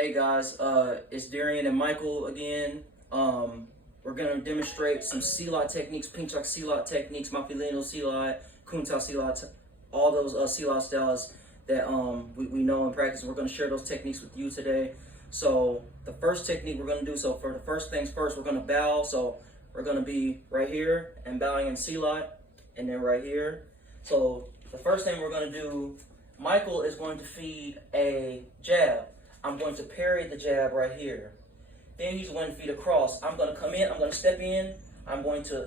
Hey guys, it's Darian and Michael again. We're gonna demonstrate some silat techniques, Pencak silat techniques, maphilindo silat, kuntao silat, all those silat styles that we know and practice. We're gonna share those techniques with you today. So the first technique we're gonna do, so for the first things first, we're gonna bow. So we're gonna be right here and bowing in silat, and then right here. So the first thing we're gonna do, Michael is going to feed a jab. I'm going to parry the jab right here. Then he's going to feed across. I'm going to come in, I'm going to step in, I'm going to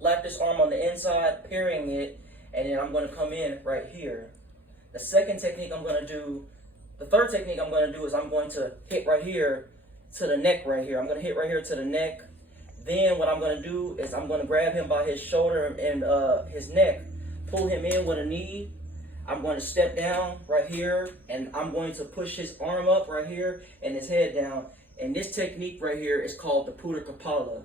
lap this arm on the inside, parrying it, and then I'm going to come in right here. The second technique I'm going to do, the third technique I'm going to do is I'm going to hit right here to the neck right here. I'm going to hit right here to the neck. Then what I'm going to do is I'm going to grab him by his shoulder and his neck, pull him in with a knee. I'm going to step down right here, and I'm going to push his arm up right here and his head down. And this technique right here is called the putar kapala,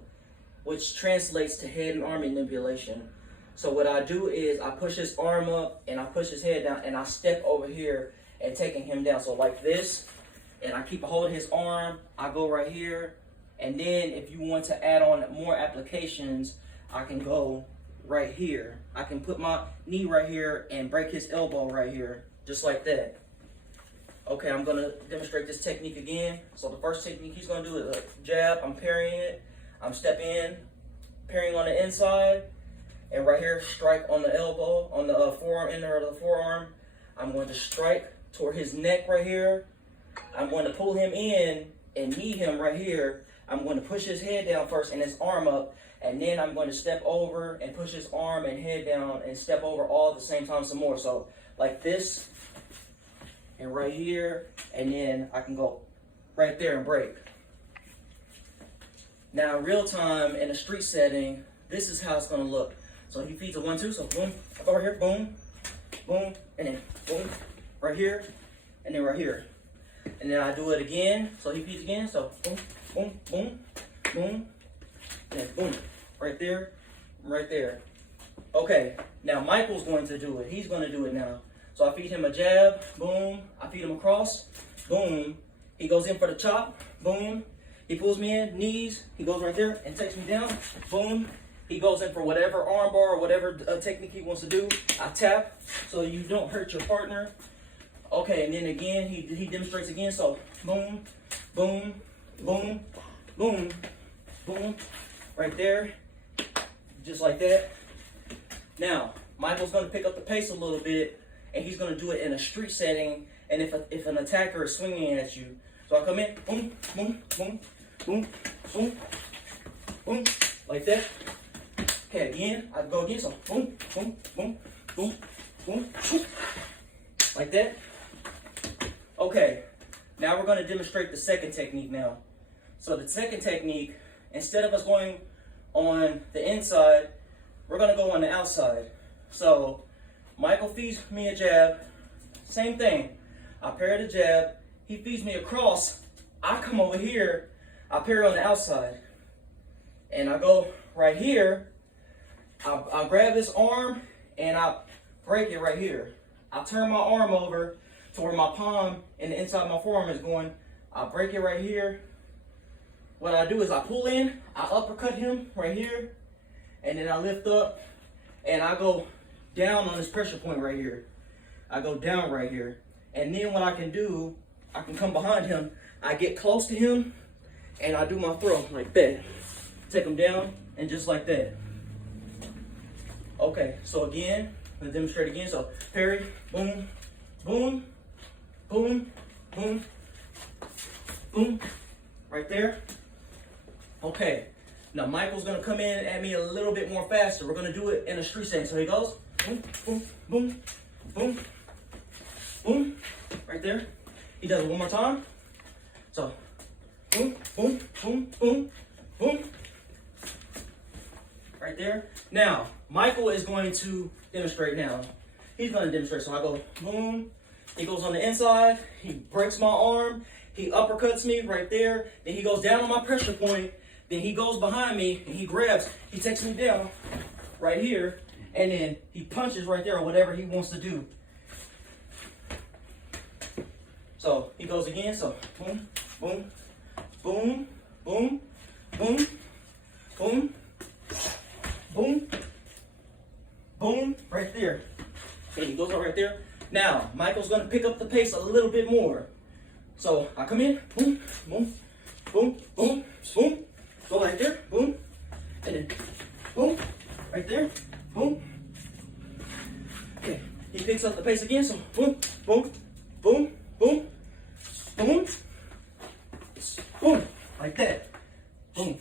which translates to head and arm manipulation. So what I do is I push his arm up and I push his head down and I step over here and taking him down. So like this, and I keep a hold of his arm, I go right here. And then if you want to add on more applications, I can go right here. I can put my knee right here and break his elbow right here, just like that. Okay, I'm gonna demonstrate this technique again. So the first technique he's gonna do is a jab. I'm parrying it. I'm step in, parrying on the inside, and right here, strike on the elbow, on the forearm, inner of the forearm. I'm going to strike toward his neck right here. I'm going to pull him in and knee him right here. I'm going to push his head down first and his arm up. And then I'm going to step over and push his arm and head down and step over all at the same time some more. So like this and right here, and then I can go right there and break. Now in real time, in a street setting, this is how it's going to look. So he feeds a 1-2, so boom, over here, boom, boom, and then boom, right here, and then right here. And then I do it again, so he feeds again, so boom, boom, boom, boom, and boom, right there, right there. Okay, now Michael's going to do it. He's going to do it now. So I feed him a jab, boom. I feed him across, boom. He goes in for the chop, boom. He pulls me in, knees. He goes right there and takes me down, boom. He goes in for whatever arm bar or whatever technique he wants to do. I tap so you don't hurt your partner. Okay, and then again, he demonstrates again. So boom, boom, boom, boom, boom. Right there, just like that. Now, Michael's going to pick up the pace a little bit, and he's going to do it in a street setting, and if an attacker is swinging at you. So I come in, boom, boom, boom, boom, boom, boom, like that. Okay, again, I go again, so boom, boom, boom, boom, boom, boom, like that. Okay, now we're going to demonstrate the second technique now. So the second technique, instead of us going on the inside, we're going to go on the outside. So Michael feeds me a jab, same thing. I parry the jab, he feeds me across, I come over here, I parry on the outside. And I go right here, I grab this arm and I break it right here. I turn my arm over to where my palm and the inside of my forearm is going. I break it right here. What I do is I pull in, I uppercut him right here, and then I lift up, and I go down on this pressure point right here. I go down right here. And then what I can do, I can come behind him, I get close to him, and I do my throw like that. Take him down, and just like that. Okay, so again, I'm gonna demonstrate again. So parry, boom, boom, boom, boom, boom, right there. Okay, now Michael's gonna come in at me a little bit more faster. We're gonna do it in a street setting. So he goes, boom, boom, boom, boom, boom, right there. He does it one more time. So, boom, boom, boom, boom, boom, right there. Now, Michael is going to demonstrate now. He's gonna demonstrate. So I go, boom. He goes on the inside. He breaks my arm. He uppercuts me right there. Then he goes down on my pressure point. Then he goes behind me and he grabs, he takes me down right here, and then he punches right there or whatever he wants to do. So So he goes again. So boom, boom, boom, boom, boom, boom, boom, boom, right there. Okay, he goes up right there. Now, Michael's gonna pick up the pace a little bit more. So I come in, boom, boom, boom, boom, boom, go right there, boom, and then boom, right there, boom. Okay, he picks up the pace again, so boom, boom, boom, boom, boom, boom, like that, boom.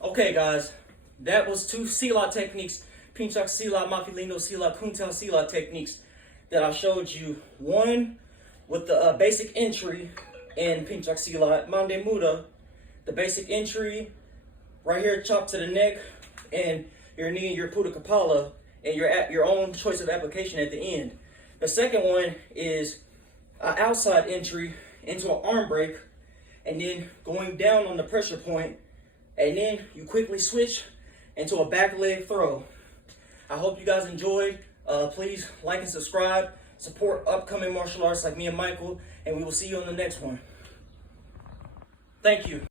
Okay, guys, that was 2 silat techniques, Pencak silat, maphilindo silat, kuntao silat techniques that I showed you. One with the basic entry in Pencak silat, mande muda, the basic entry right here, chop to the neck, and your knee and your puta kapala, and you're at your own choice of application at the end. The second one is an outside entry into an arm break, and then going down on the pressure point, and then you quickly switch into a back leg throw. I hope you guys enjoyed. Please like and subscribe. Support upcoming martial arts like me and Michael, and we will see you on the next one. Thank you.